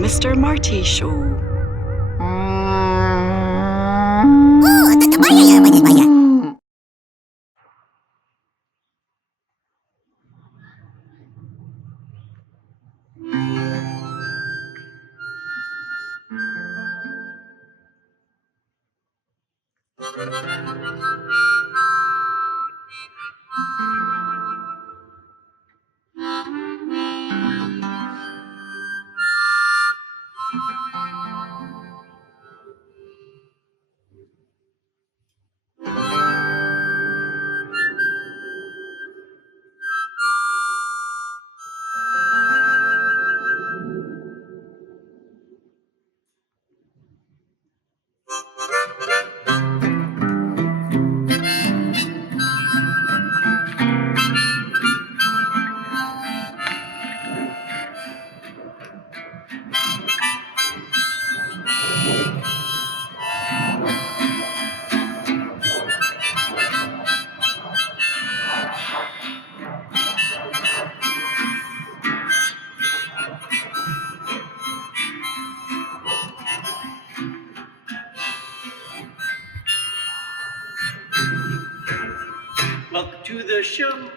Mr. Marty Show. Welcome to the show.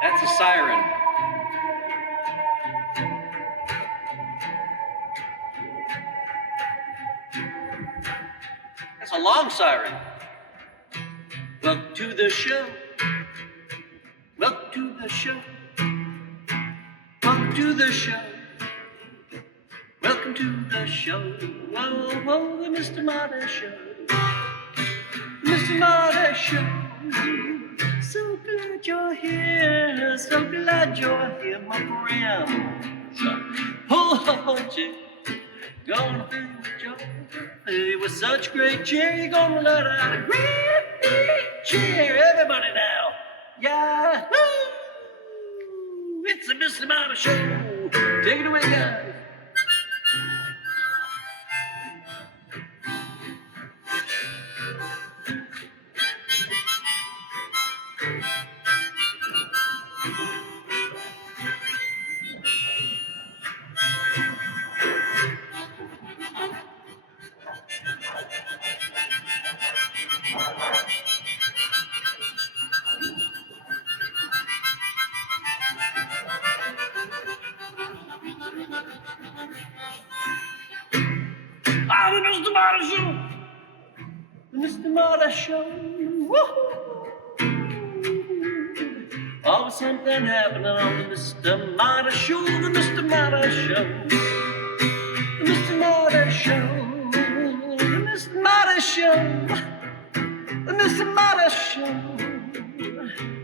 That's a siren. That's a long siren. Welcome to the show. Welcome to the show. Welcome to the show. Welcome to the show. Whoa, whoa, the Mr. Marty Show. Mr. Marty Show. So glad you're here. So glad you're here, my friend. Oh, Jay, gonna be with you. It was such great cheer. You're gonna let out a great big cheer. Everybody now. Yeah. It's the Mr. Marty Show. Take it away, guys. The Mr. Marty Show. The Mr. Marty Show. Woo-hoo. Always something happening on the Mr. Marty Show. The Mr. Marty Show. The Mr. Marty Show. The Mr. Marty Show. The Mr. Marty Show.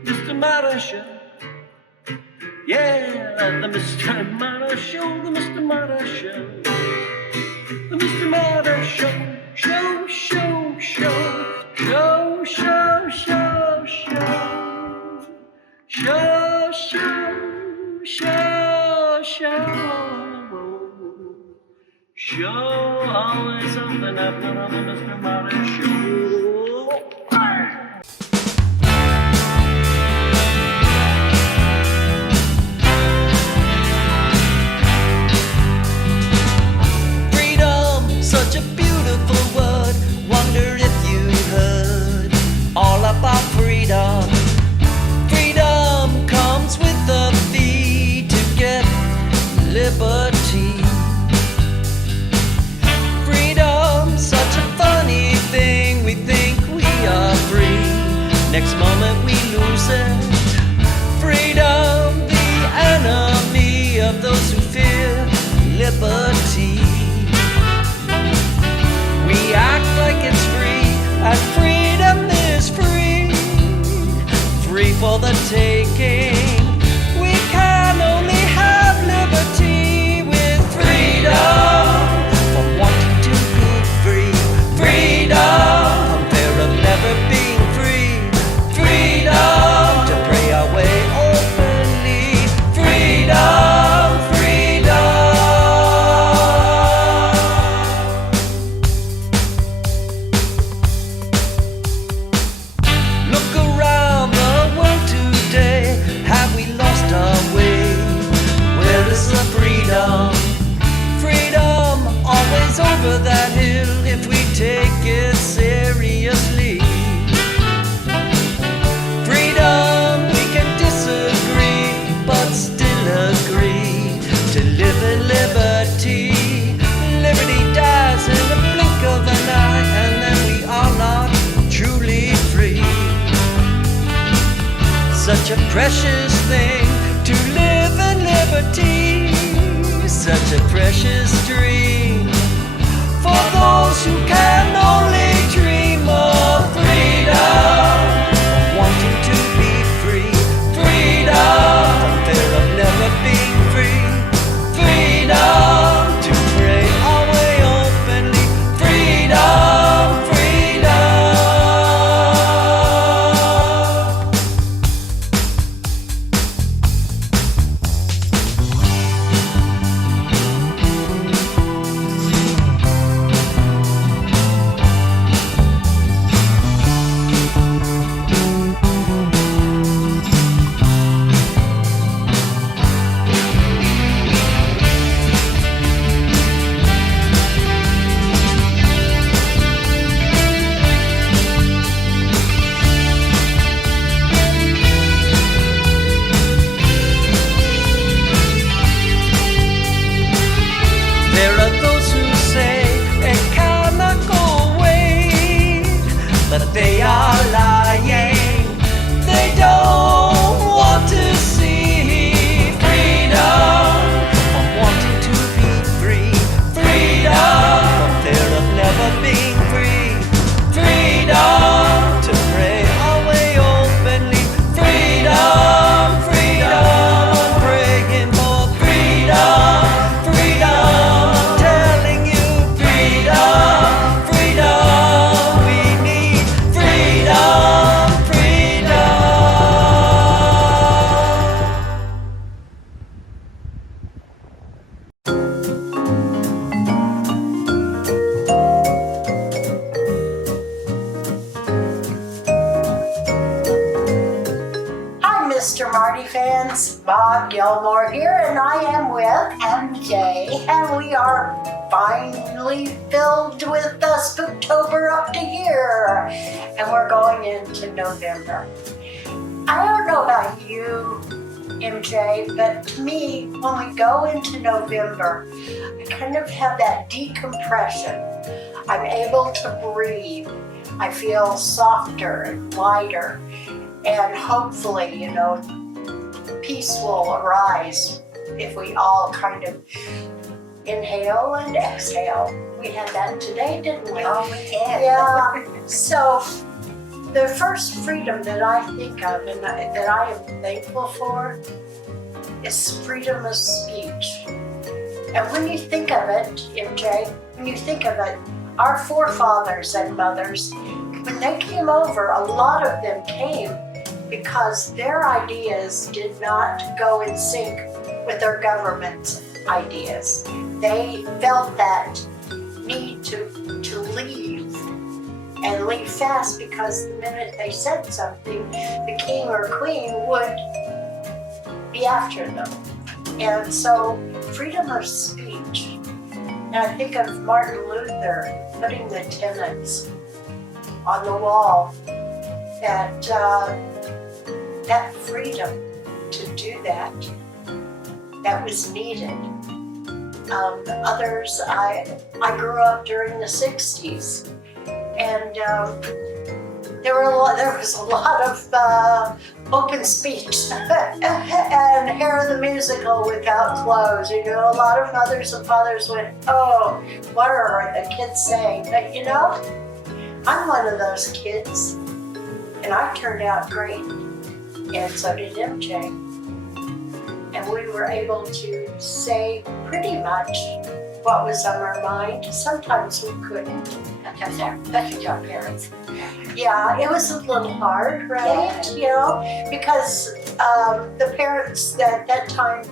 Mr. Marty Show. Yeah, the Mr. Marty Show. The Mr. Marty Show. The Mr. Marty Show, show, show, show, show, show, show, show, show, show, show, always something happening on the Mr. Marty Show. Such a beautiful word. Wonder if you heard all about freedom. Freedom comes with the fee to get liberty. Freedom, such a funny thing. We think we are free. Next moment we lose it. Freedom, the enemy of those who fear liberty. We act like it's free, and freedom is free. Free for the taking. We can only have liberty with freedom. From wanting to be free. Freedom, fear of never being free. Freedom, to pray our way openly. Freedom, freedom. such a precious thing to live in liberty, such a precious dream for those who can only dream of freedom, of wanting to be free, freedom from fear of never being free, freedom to pray our way openly, freedom, freedom. There are those who say it cannot go away, but they are lying. They don't want to see freedom, of wanting to be free, freedom from fear of never being free, freedom to pray our way openly, freedom, freedom, praying for freedom, freedom, telling you freedom, freedom, we need freedom, freedom. Hi, Mr. Marty fans. Bob Gilmore here, and I am with MJ, and we are finally filled with Spooktober up to here, and we're going into November. I don't know about you, MJ, but to me, when we go into November, I kind of have that decompression. I'm able to breathe. I feel softer and lighter. And hopefully, peace will arise if we all kind of inhale and exhale. We had that today, didn't we? Oh, we did. Yeah. So the first freedom that I think of and that I am thankful for is freedom of speech. And when you think of it, MJ, when you think of it, our forefathers and mothers, when they came over, a lot of them came because their ideas did not go in sync with their government's ideas. They felt that need to leave and leave fast, because the minute they said something, the king or queen would be after them. And so freedom of speech. And I think of Martin Luther putting the tenets on the wall, that freedom to do that was needed. Others, I grew up during the 60s, and there was a lot of open speech and Hair the Musical without clothes. A lot of mothers and fathers went, oh, what are the kids saying? But I'm one of those kids, and I turned out great, and so did MJ. And we were able to say pretty much what was on our mind. Sometimes we couldn't. That's your parents. Yeah, it was a little hard, right? Because the parents at that time,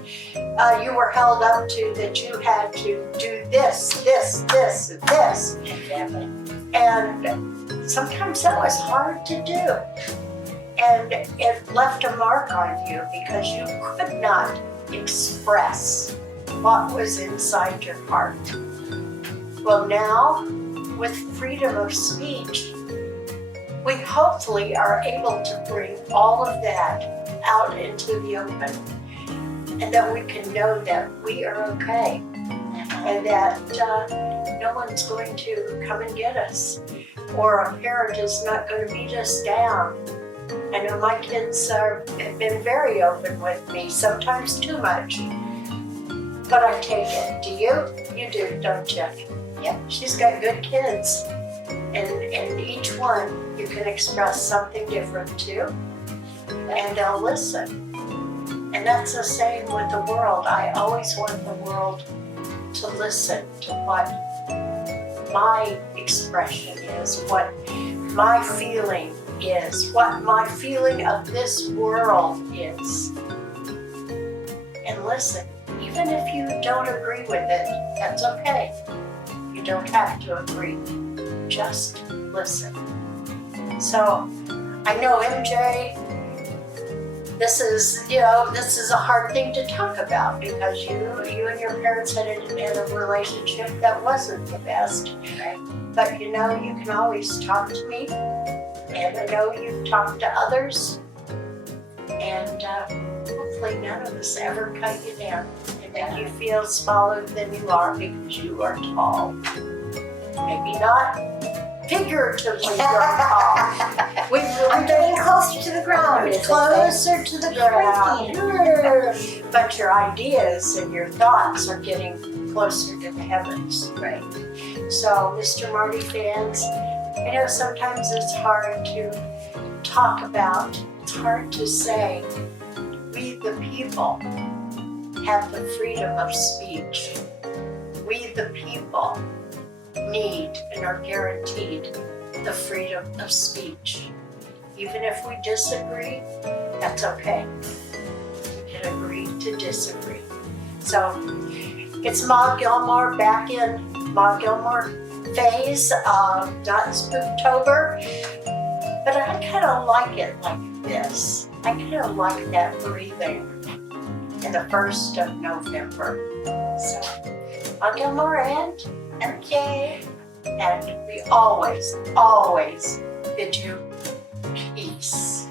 you were held up to that you had to do this, this, this, and this. Exactly. And sometimes that was hard to do. And it left a mark on you because you could not express what was inside your heart. Well, now, with freedom of speech, we hopefully are able to bring all of that out into the open, and that we can know that we are okay, and that no one's going to come and get us, or a parent is not going to beat us down. I know my kids have been very open with me, sometimes too much. But I take it. Do you? You do, don't you? Yeah, she's got good kids. And each one you can express something different to, and they'll listen. And that's the same with the world. I always want the world to listen to what my expression is, what my feeling is, what my feeling of this world is. And listen, even if you don't agree with it, that's okay. You don't have to agree. Just listen. So, I know MJ, this is a hard thing to talk about because you and your parents had a relationship that wasn't the best. Right. But you can always talk to me, and I know you've talked to others, and hopefully none of us ever cut you down and make you feel smaller than you are because you are tall. Maybe not figuratively you're tall. I'm getting closer to the ground. Closer to the ground. But your ideas and your thoughts are getting closer to the heavens. Right. So, Mr. Marty fans, I know sometimes it's hard to talk about, it's hard to say, we the people have the freedom of speech. We the people need and are guaranteed the freedom of speech. Even if we disagree, that's okay. We can agree to disagree. So it's Ma Gilmore back in Ma Gilmore phase, not Spooktober, but I kind of like it like this. I kind of like that breathing in the 1st of November. So Ma Gilmore and MJ, and we always, always bid you peace.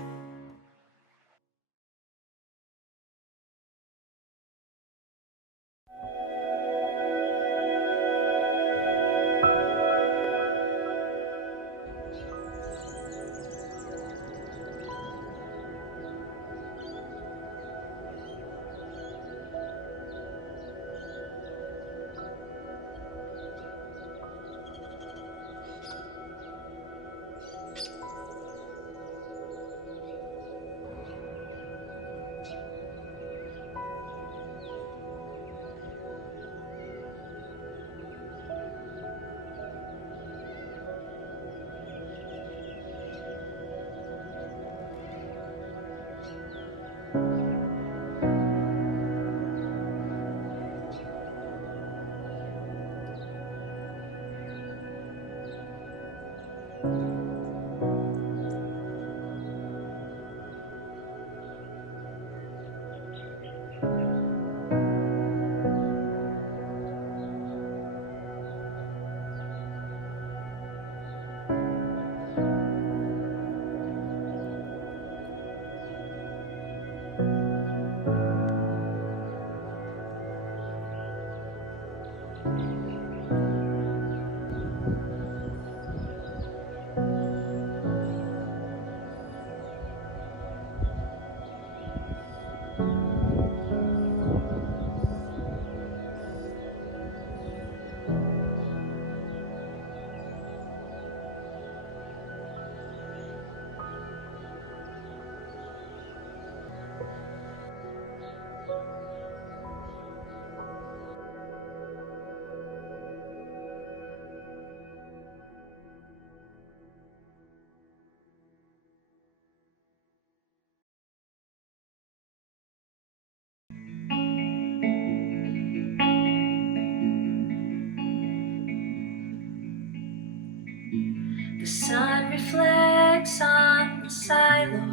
The sun reflects on the silo,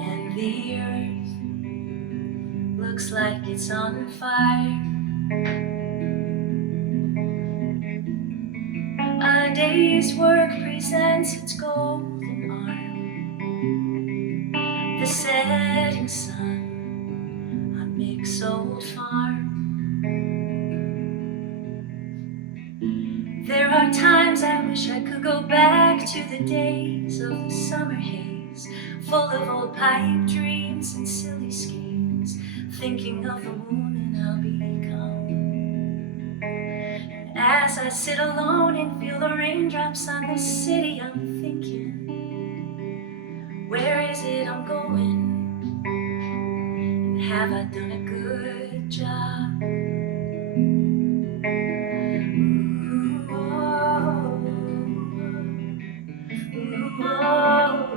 and the earth looks like it's on fire. A day's work presents its golden arm, the setting sun on Mick's old farm. There are times I wish I could go back to the days of the summer haze, full of old pipe dreams and silly schemes, thinking of the woman I'll become. And as I sit alone and feel the raindrops on the city, I'm thinking, where is it I'm going? And have I done a good job? Ooh, oh, ooh, oh.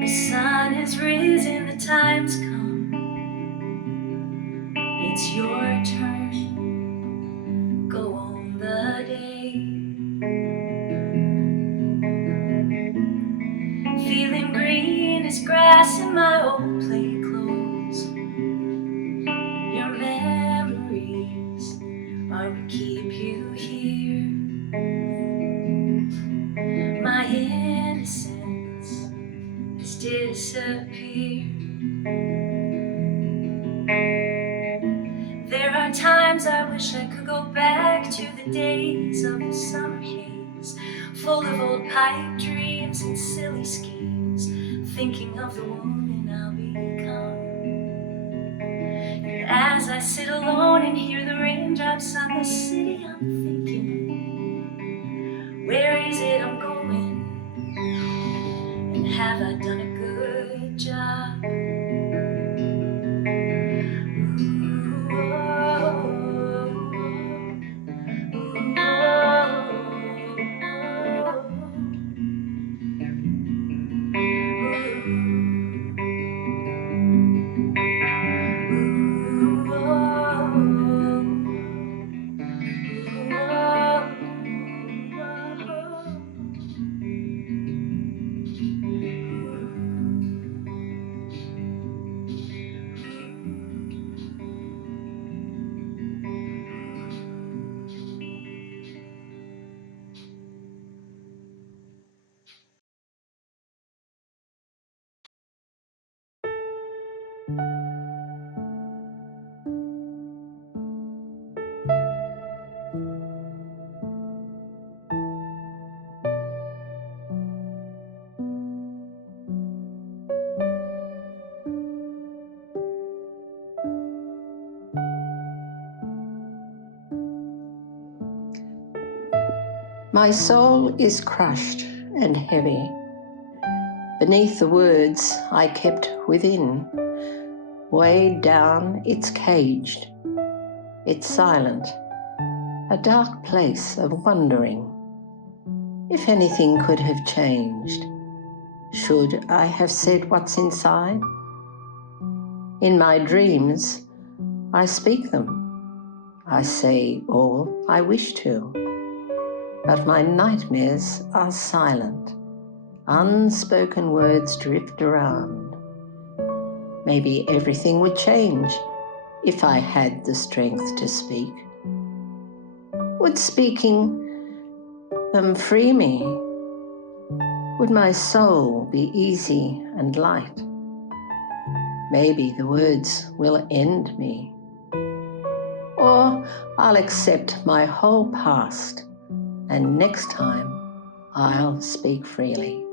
The sun has risen, the time's come. It's your turn. Go on the day. Feeling green as grass in my old play clothes. Your memories are what keep you here. My innocence has disappeared. There are times I wish I could go back to the days of the summer haze, full of old pipe dreams and silly schemes, thinking of the woman I'll become. And as I sit alone and hear the raindrops on the city, I'm thinking, where is it I'm going? And have I done a good job? My soul is crushed and heavy. Beneath the words I kept within, weighed down, it's caged. It's silent, a dark place of wondering. If anything could have changed, should I have said what's inside? In my dreams, I speak them. I say all I wish to. But my nightmares are silent. Unspoken words drift around. Maybe everything would change if I had the strength to speak. Would speaking them free me? Would my soul be easy and light? Maybe the words will end me. Or I'll accept my whole past, and next time I'll speak freely.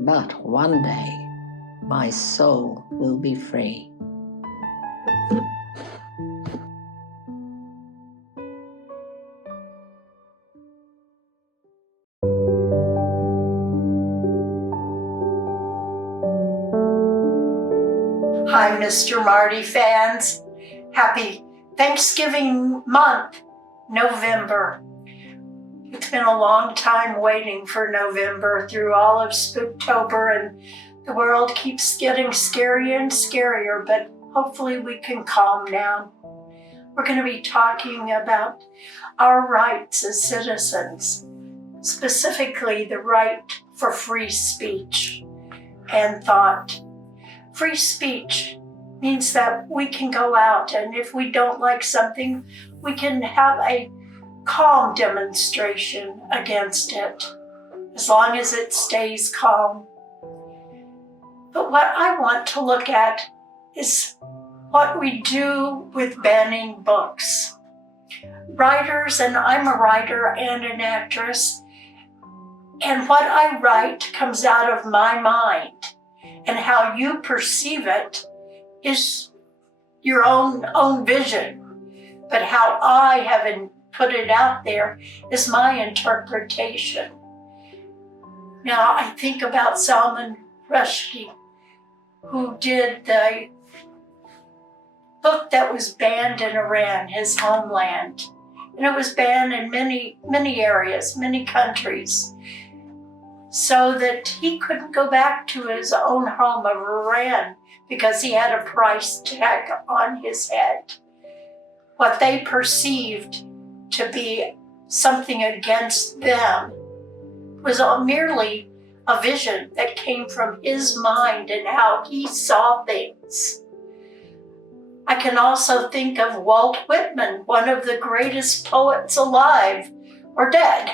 But one day my soul will be free. Hi, Mr. Marty fans. Happy Thanksgiving month, November. It's been a long time waiting for November through all of Spooktober, and the world keeps getting scarier and scarier, but hopefully we can calm down. We're going to be talking about our rights as citizens, specifically the right for free speech and thought. Free speech means that we can go out, and if we don't like something, we can have a calm demonstration against it, as long as it stays calm. But what I want to look at is what we do with banning books. Writers, and I'm a writer and an actress, and what I write comes out of my mind, and how you perceive it is your own vision. But how I have put it out there is my interpretation. Now I think about Salman Rushdie, who did the book that was banned in Iran, his homeland. And it was banned in many areas, many countries, so that he couldn't go back to his own home of Iran because he had a price tag on his head. What they perceived to be something against them was merely a vision that came from his mind and how he saw things. I can also think of Walt Whitman, one of the greatest poets alive or dead.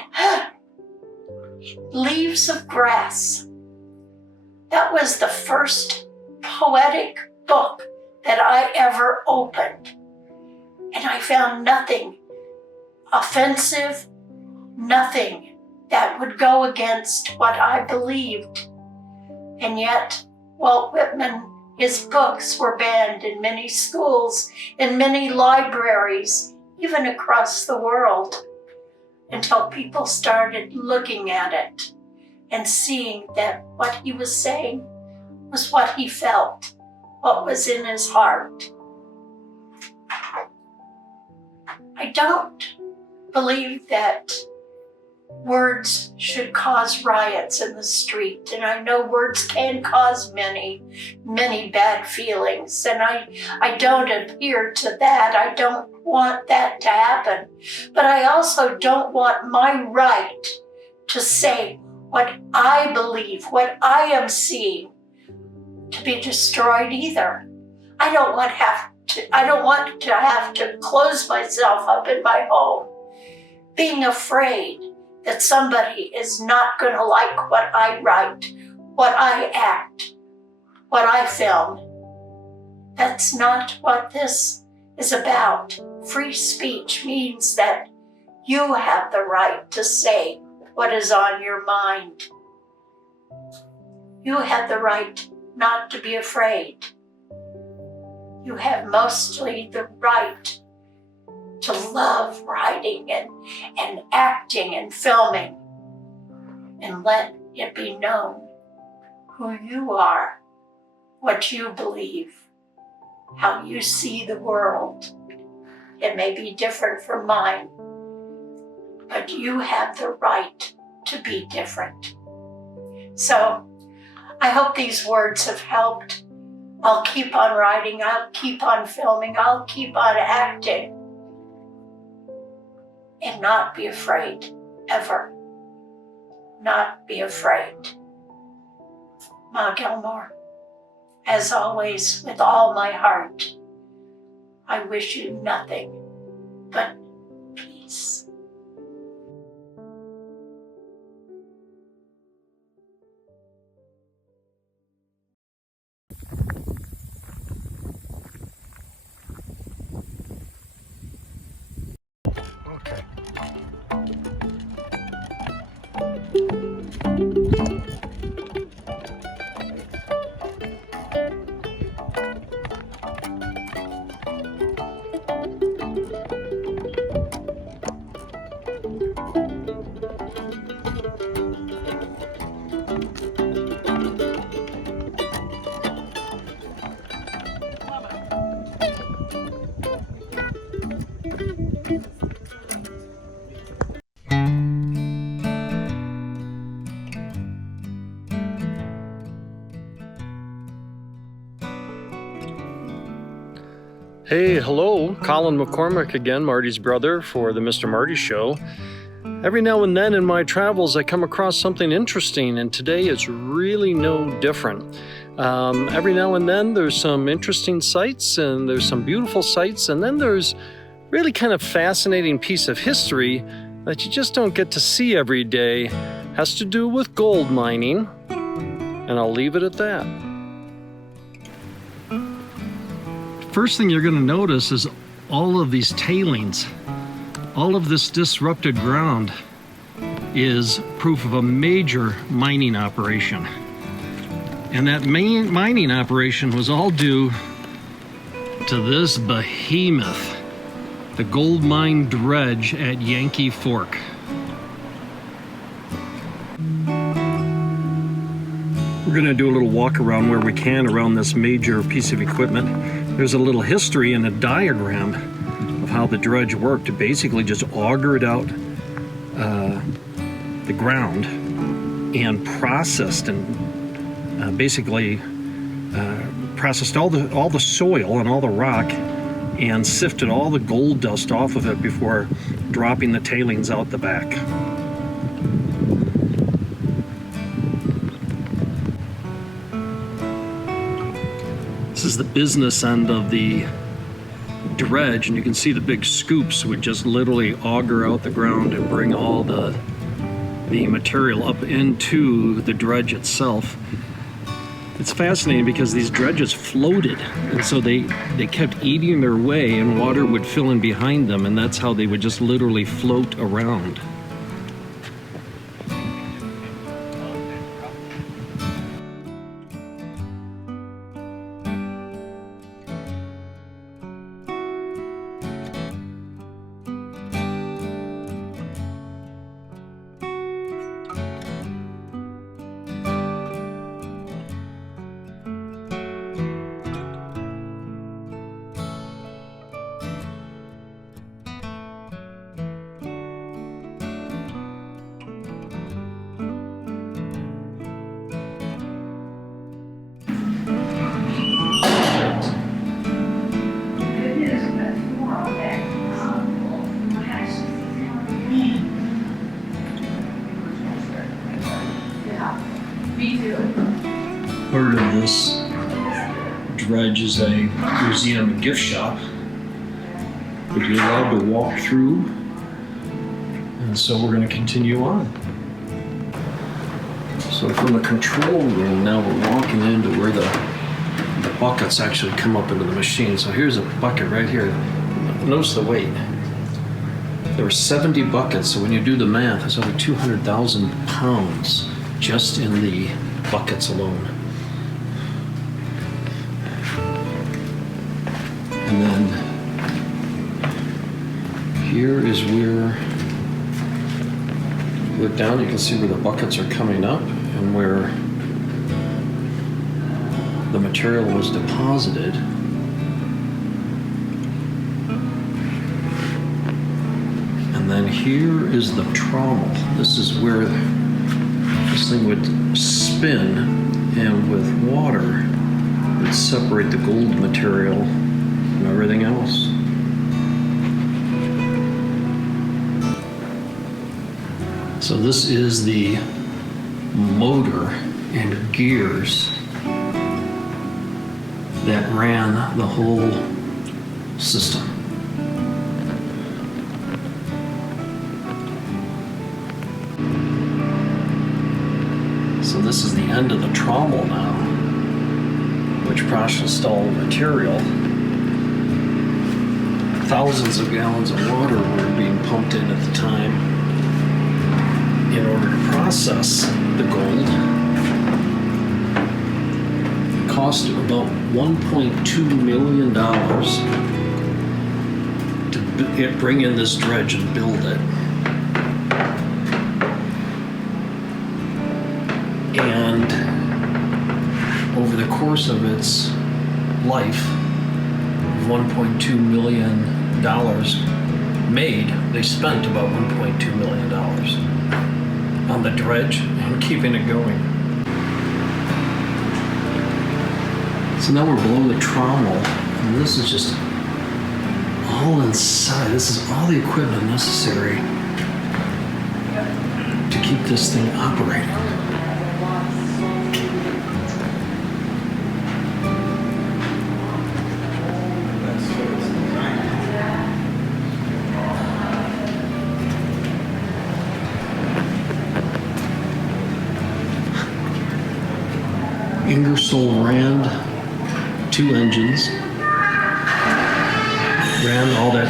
Leaves of Grass. That was the first poetic book that I ever opened. And I found nothing offensive, nothing that would go against what I believed. And yet, Walt Whitman, his books were banned in many schools, in many libraries, even across the world, until people started looking at it and seeing that what he was saying was what he felt, what was in his heart. I don't believe that words should cause riots in the street, and I know words can cause many bad feelings, and I don't adhere to that. I don't want that to happen, but I also don't want my right to say what I believe, what I am seeing, to be destroyed either. I don't want to have to close myself up in my home, being afraid that somebody is not going to like what I write, what I act, what I film. That's not what this is about. Free speech means that you have the right to say what is on your mind. You have the right not to be afraid. You have mostly the right to love writing and acting and filming, and let it be known who you are, what you believe, how you see the world. It may be different from mine, but you have the right to be different. So I hope these words have helped. I'll keep on writing, I'll keep on filming, I'll keep on acting, and not be afraid, ever. Not be afraid. Ma Gilmore, as always, with all my heart, I wish you nothing but peace. Hey, hello, Colin McCormick again, Marty's brother for the Mr. Marty Show. Every now and then in my travels, I come across something interesting, and today is really no different. Every now and then there's some interesting sights, and there's some beautiful sights, and then there's really kind of fascinating piece of history that you just don't get to see every day. Has to do with gold mining, and I'll leave it at that. first thing you're going to notice is all of these tailings. All of this disrupted ground is proof of a major mining operation. And that main mining operation was all due to this behemoth, the gold mine dredge at Yankee Fork. We're going to do a little walk around where we can around this major piece of equipment. There's a little history and a diagram of how the dredge worked. It basically just augured out the ground and processed and basically processed all the soil and all the rock and sifted all the gold dust off of it before dropping the tailings out the back. This is the business end of the dredge, and you can see the big scoops would just literally auger out the ground and bring all the material up into the dredge itself. It's fascinating because these dredges floated, and so they kept eating their way and water would fill in behind them, and that's how they would just literally float around. Part of this dredge is a museum and gift shop, but you're allowed to walk through, and so we're going to continue on. So from the control room, now we're walking into where the buckets actually come up into the machine. So here's a bucket right here. Notice the weight. There were 70 buckets, so when you do the math, it's over 200,000 pounds just in the buckets alone. And then here is where you look down, you can see where the buckets are coming up and where the material was deposited. And then here is the trommel. This is where this thing would spin, and with water it would separate the gold material from everything else. So this is the motor and gears that ran the whole system. So this is the end of the trommel now, which processed all the material. Thousands of gallons of water were being pumped in at the time in order to process the gold. It cost about $1.2 million to bring in this dredge and build it. And over the course of its life, $1.2 million made, they spent about $1.2 million on the dredge and keeping it going. So now we're below the trommel, and this is just all inside. This is all the equipment necessary to keep this thing operating. Ingersoll Rand, 2 engines, ran all the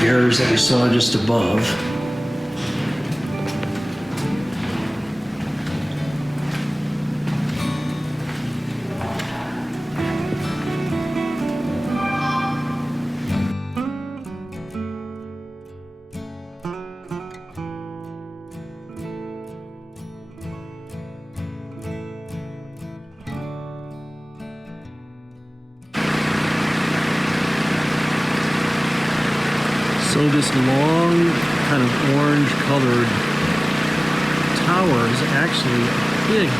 gears that we saw just above. So this long, kind of orange-colored tower is actually a big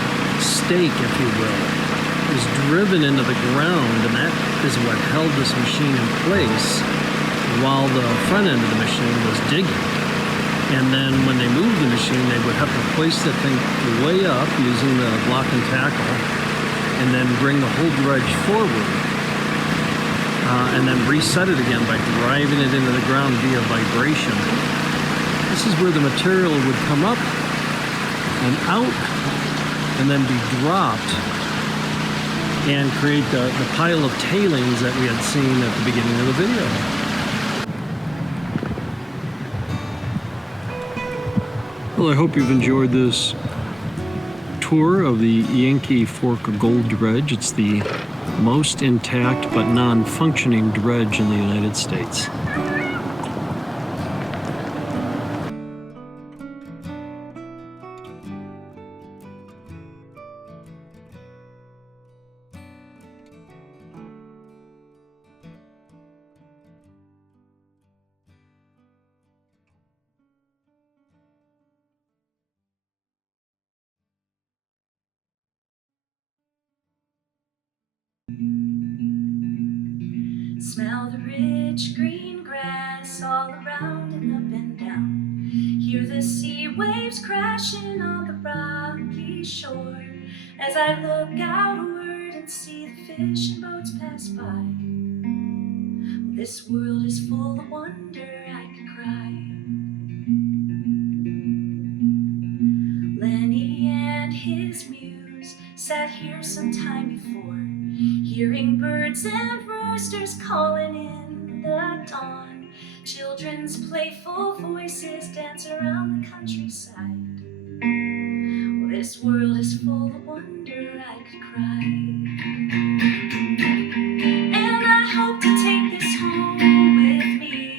stake, if you will. It was driven into the ground, and that is what held this machine in place while the front end of the machine was digging. And then when they moved the machine, they would have to place that thing way up using the block and tackle, and then bring the whole dredge forward. And then reset it again by driving it into the ground via vibration. This is where the material would come up and out and then be dropped and create the pile of tailings that we had seen at the beginning of the video. Well, I hope you've enjoyed this tour of the Yankee Fork Gold Dredge. It's the most intact but non-functioning dredge in the United States. Smell the rich green grass all around and up and down. Hear the sea waves crashing on the rocky shore. As I look outward and see the fishing boats pass by. This world is full of wonder, I could cry. Lenny and his muse sat here some time before, hearing birds and roosters calling in the dawn. Children's playful voices dance around the countryside. Well, this world is full of wonder, I could cry. And I hope to take this home with me.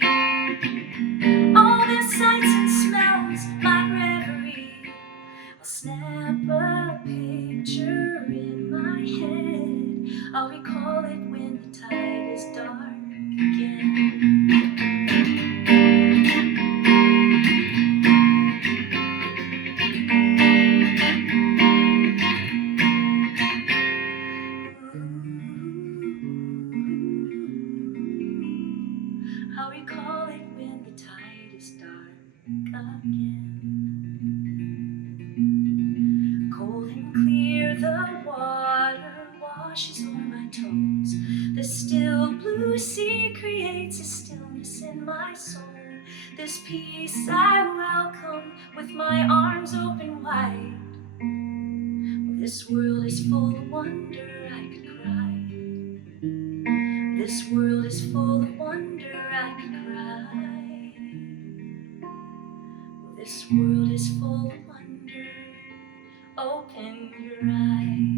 All the sights and smells, my reverie. I'll snap a picture in my head. I'll recall it when the tide is dark again. I'll recall it when the tide is dark again. Cold and clear the water washes o'er my toes. The still blue sea creates a stillness in my soul. This peace I welcome with my arms open wide. This world is full of wonder, I could cry. This world is full of wonder, I could cry. This world is full of wonder, open your eyes.